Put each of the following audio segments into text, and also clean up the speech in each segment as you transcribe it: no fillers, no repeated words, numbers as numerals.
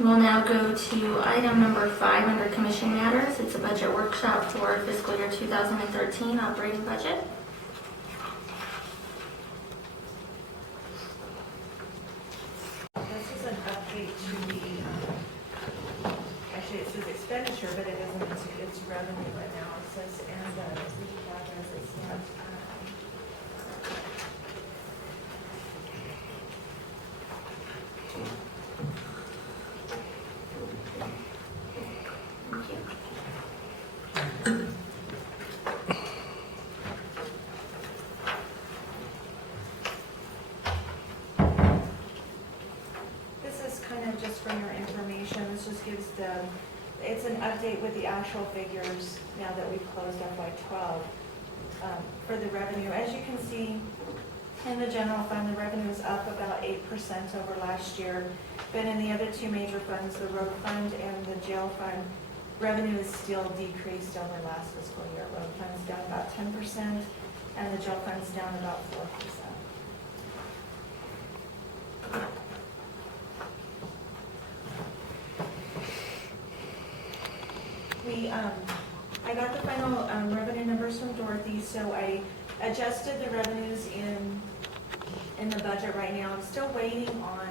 We'll now go to item number 5 under Commission Matters. It's a budget workshop for fiscal year 2013 operating budget. This is an update to the, actually it says expenditure, but it isn't, it's revenue right now. It says, and recap as it stands. Thank you. This is kind of just for your information. This just gives it's an update with the actual figures now that we've closed FY12 for the revenue. As you can see, in the general fund, the revenue is up about 8% over last year. But in the other two major funds, the road fund and the jail fund, revenue is still decreased over last fiscal year. Road fund's down about 10%, and the jail fund's down about 4%. I got the final revenue numbers from Dorothy, so I adjusted the revenues in the budget right now. I'm still waiting on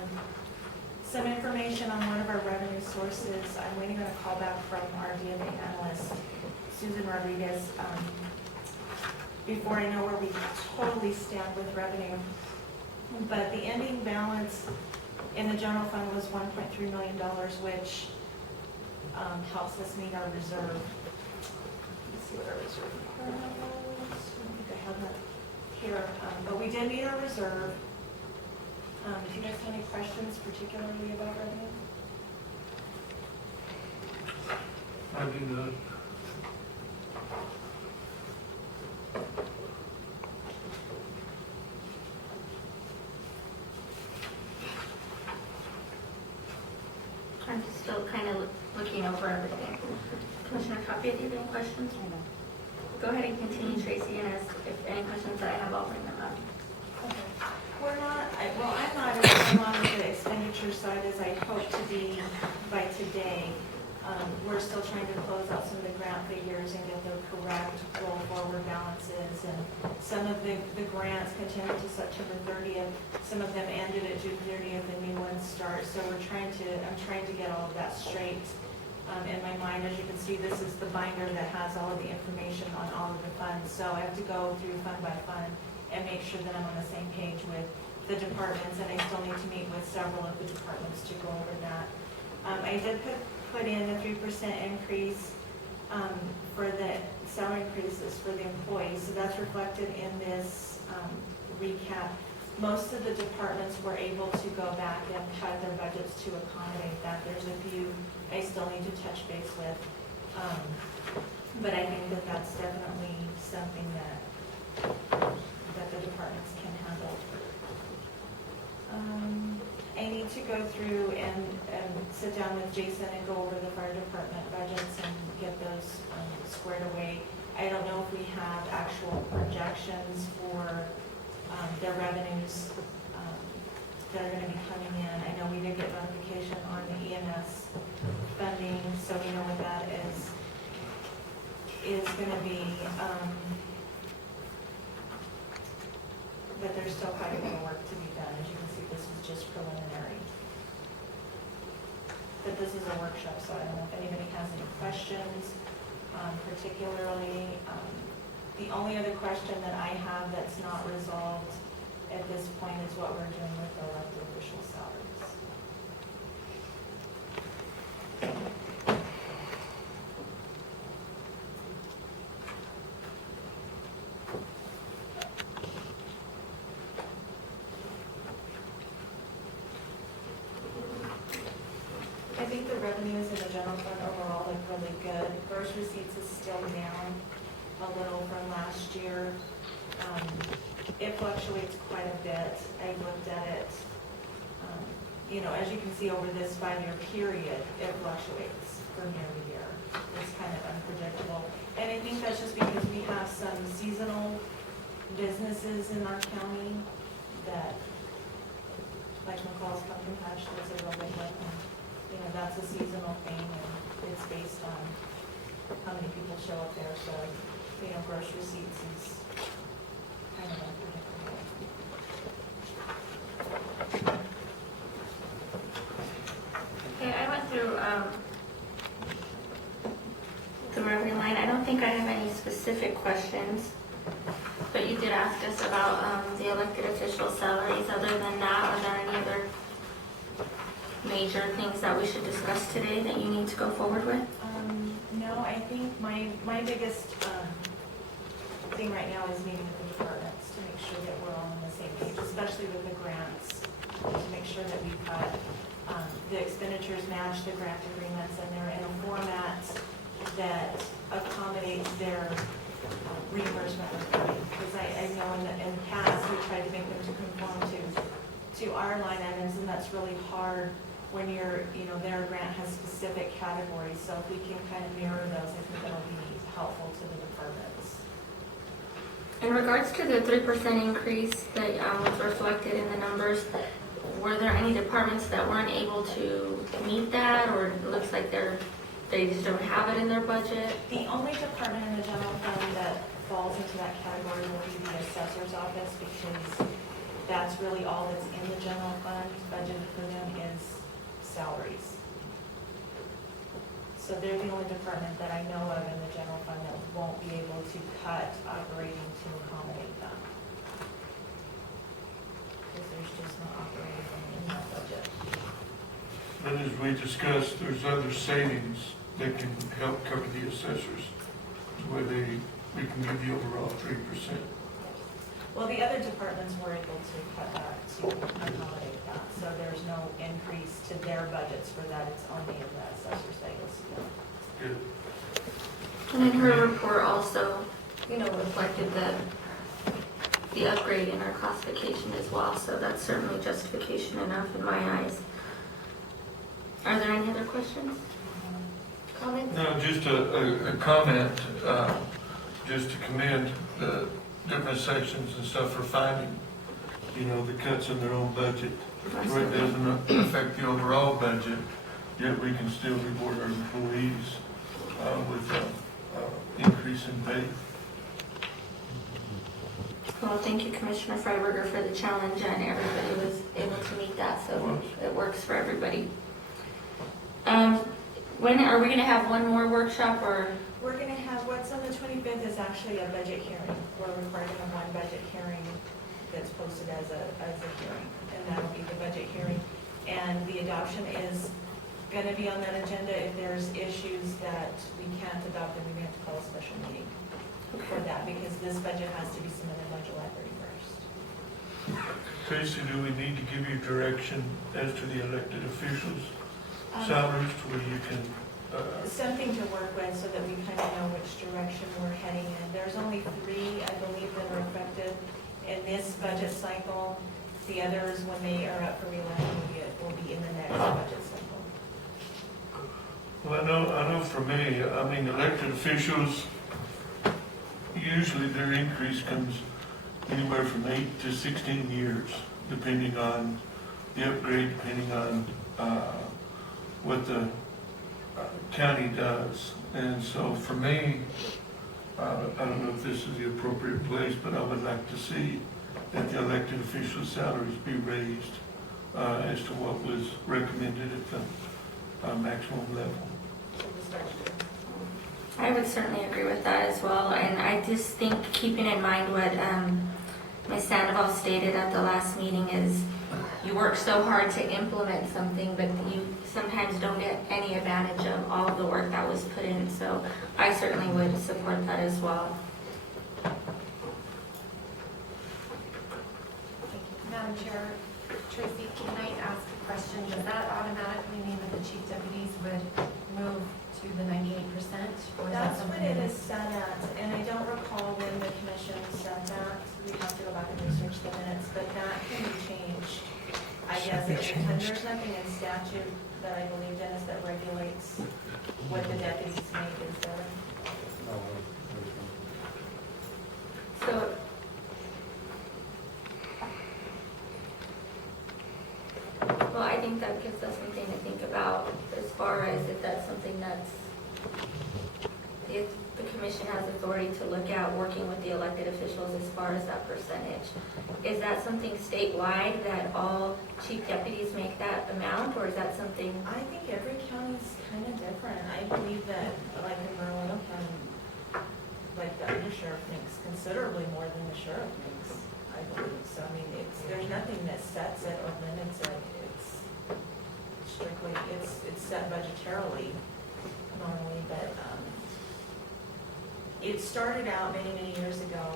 some information on one of our revenue sources. I'm waiting on a call back from our DMA analyst, Susan Rodriguez, before I know where we totally stand with revenue. But the ending balance in the general fund was $1.3 million, which helps us meet our reserve. Let's see what our reserve requirement was. I think I have that here. But we did meet our reserve. Do you guys have any questions particularly about revenue? I do not. I'm still kind of looking over everything. Commissioner Coffey, do you have any questions? Go ahead and continue, Tracy, and ask if any questions that I have, I'll bring them up. Okay. We're not, I'm not as on the expenditure side as I hope to be by today. We're still trying to close out some of the grant figures and get the correct roll forward balances. And some of the grants continued to September 30th. Some of them ended at June 30th and new ones start. So I'm trying to get all of that straight in my mind. As you can see, this is the binder that has all of the information on all of the funds. So I have to go through fund by fund and make sure that I'm on the same page with the departments, and I still need to meet with several of the departments to go over that. I did put in a 3% increase for the salary increases for the employees, so that's reflected in this recap. Most of the departments were able to go back and cut their budgets to accommodate that. There's a few I still need to touch base with, but I think that that's definitely something that the departments can handle. I need to go through and sit down with Jason and go over the fire department budgets and get those squared away. I don't know if we have actual projections for their revenues that are going to be coming in. I know we did get notification on the EMS funding, so we know what that is going to be. But there's still quite a bit of work to be done. As you can see, this is just preliminary. But this is a workshop, so I don't know if anybody has any questions, particularly. The only other question that I have that's not resolved at this point is what we're doing with the elected official salaries. I think the revenues in the general fund overall look really good. Gross receipts is still down a little from last year. It fluctuates quite a bit. I've looked at it. As you can see over this 5-year period, it fluctuates from year to year. It's kind of unpredictable. And I think that's just because we have some seasonal businesses in our county that, like McCall's Pumpkin Patch, that's a real big one. that's a seasonal thing, and it's based on how many people show up there, so, gross receipts is kind of unpredictable. Okay, I went through every line. I don't think I have any specific questions, but you did ask us about the elected official salaries. Other than that, are there any other major things that we should discuss today that you need to go forward with? No, I think my biggest thing right now is meeting with the departments to make sure that we're all on the same page, especially with the grants, to make sure that we've got the expenditures match the grant agreements and they're in a format that accommodates their reimbursement reporting. Because I know in the past, we tried to make them to conform to our line items, and that's really hard when their grant has specific categories. So if we can kind of mirror those, I think that'll be helpful to the departments. In regards to the 3% increase that was reflected in the numbers, were there any departments that weren't able to meet that, or it looks like they just don't have it in their budget? The only department in the general fund that falls into that category will be the assessor's office, because that's really all that's in the general fund. Budgeted for them is salaries. So they're the only department that I know of in the general fund that won't be able to cut operating to accommodate them. Because there's just no operating in that budget. And as we discussed, there's other savings that can help cover the assessors, where we can give the overall 3%. Well, the other departments were able to cut back to accommodate that, so there's no increase to their budgets for that. It's only in the assessor's that you'll see that. Good. And in her report also, reflected the upgrade in our classification as well, so that's certainly justification enough in my eyes. Are there any other questions? Comments? No, just a comment, just to commend the different sections and stuff for finding, the cuts in their own budget, where it doesn't affect the overall budget, yet we can still reward our employees with increase in pay. Well, thank you, Commissioner Freiberger, for the challenge, and everybody was able to meet that, so it works for everybody. When are we going to have one more workshop, or? We're going to have, what's on the 25th is actually a budget hearing. We're required to have one budget hearing that's posted as a hearing, and that'll be the budget hearing. And the adoption is going to be on that agenda. If there's issues that we can't adopt, then we're going to have to call a special meeting for that, because this budget has to be submitted by July 31st. Tracy, do we need to give you direction as to the elected officials' salaries, to where you can something to work with so that we kind of know which direction we're heading in. There's only 3, I believe, that are affected in this budget cycle. The others, when they are up for re-election, will be in the next budget cycle. Well, I know for me, elected officials, usually their increase comes anywhere from 8 to 16 years, depending on the upgrade, depending on what the county does. And so for me, I don't know if this is the appropriate place, but I would like to see that the elected officials' salaries be raised as to what was recommended at the maximum level. I would certainly agree with that as well, and I just think keeping in mind what Ms. Sandoval stated at the last meeting is you work so hard to implement something, but you sometimes don't get any advantage of all of the work that was put in, so I certainly would support that as well. Madam Chair, Tracy, can I ask a question? Does that automatically mean that the chief deputies would move to the 98%? Or is that That's what something it is set at, and I don't recall when the commission set that. We have to go back and research the minutes, but that can be changed. I guess there's nothing in statute that I believe, Dennis, that regulates what the deputies make, is there? So, well, I think that gives us something to think about as far as if that's something that's, if the commission has authority to look at working with the elected officials as far as that percentage. Is that something statewide that all chief deputies make that amount, or is that something? I think every county's kind of different. I believe that, like in Bernalillo County, like the undersheriff makes considerably more than the sheriff makes, I believe. So, I mean, there's nothing that sets it or limits it. It's strictly, it's set budgetarily normally, but, it started out many, many years ago,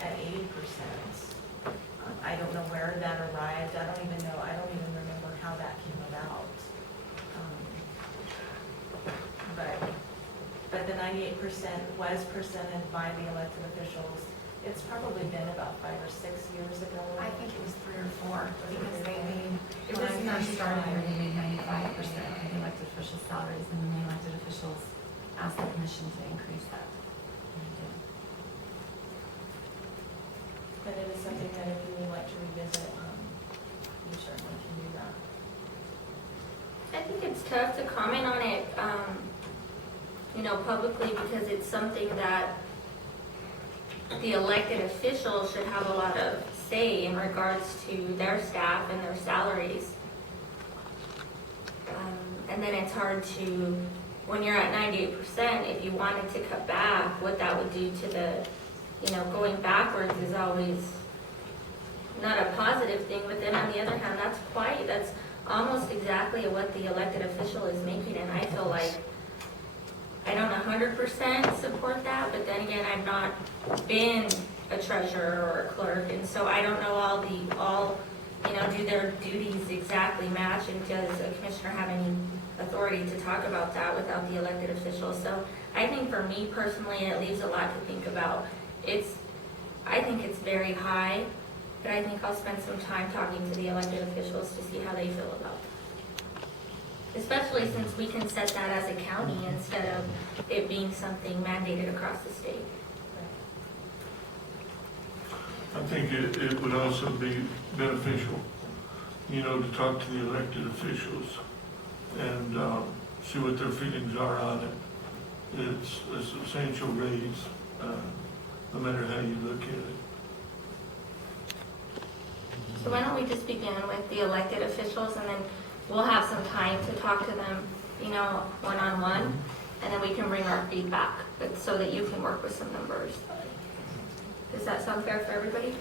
at 80%. I don't know where that arrived. I don't even remember how that came about. But the 98% was presented by the elected officials. It's probably been about 5 or 6 years ago. I think it was 3 or 4, because they made, It when was I first started here, 95. they made 95% of the elected officials' salaries, and then the elected officials asked the commission to increase that. And they did. But it is something that if you would like to revisit, you certainly can do that. I think it's tough to comment on it, publicly, because it's something that the elected officials should have a lot of say in regards to their staff and their salaries. And then it's hard to, when you're at 98%, if you wanted to cut back, what that would do to the, going backwards is always not a positive thing. But then on the other hand, that's almost exactly what the elected official is making. And I feel like I don't 100% support that, but then again, I've not been a treasurer or a clerk, and so I don't know do their duties exactly match, and does a commissioner have any authority to talk about that without the elected officials? So I think for me personally, it leaves a lot to think about. I think it's very high, but I think I'll spend some time talking to the elected officials to see how they feel about it. Especially since we can set that as a county instead of it being something mandated across the state. I think it would also be beneficial, to talk to the elected officials and see what their feelings are on it. It's a substantial raise, no matter how you look at it. So why don't we just begin with the elected officials, and then we'll have some time to talk to them, one-on-one, and then we can bring our feedback so that you can work with some numbers. Does that sound fair for everybody?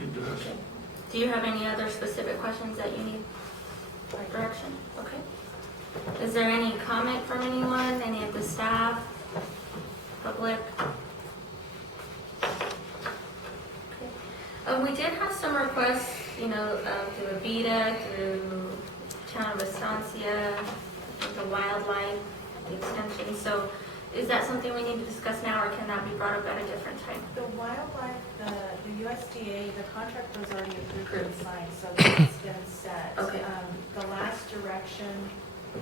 It does. Okay. Do you have any other specific questions that you need direction? Okay. Is there any comment from anyone, any of the staff, public? Okay. We did have some requests, through Avita, through Town of Estancia, the wildlife, the extension. So is that something we need to discuss now, or can that be brought up at a different time? The wildlife, the USDA, the contract was already approved and signed, so it's been set. Okay. The last direction,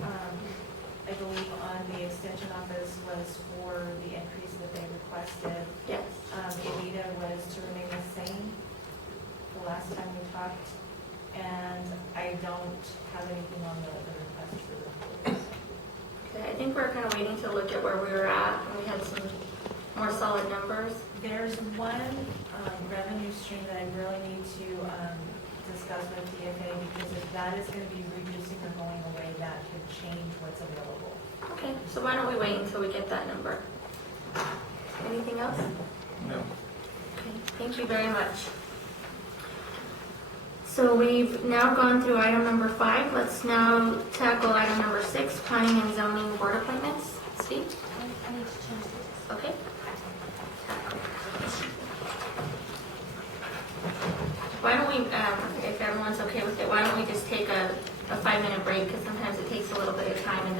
I believe on the extension office was for the increase that they requested. Yes. Avita was to remain the same the last time we talked, and I don't have anything on the request for the Okay, I think we're kind of waiting to look at where we were at, and we had some more solid numbers. There's one revenue stream that I really need to discuss with DFA, because if that is going to be reducing or going away, that could change what's available. Okay, so why don't we wait until we get that number? Anything else? No. Okay, thank you very much. So we've now gone through item number 5. Let's now tackle item number 6, planning and zoning board appointments. Steve? I need to change this. Okay. Why don't we, if everyone's okay with it, why don't we just take a 5-minute break, because sometimes it takes a little bit of time, and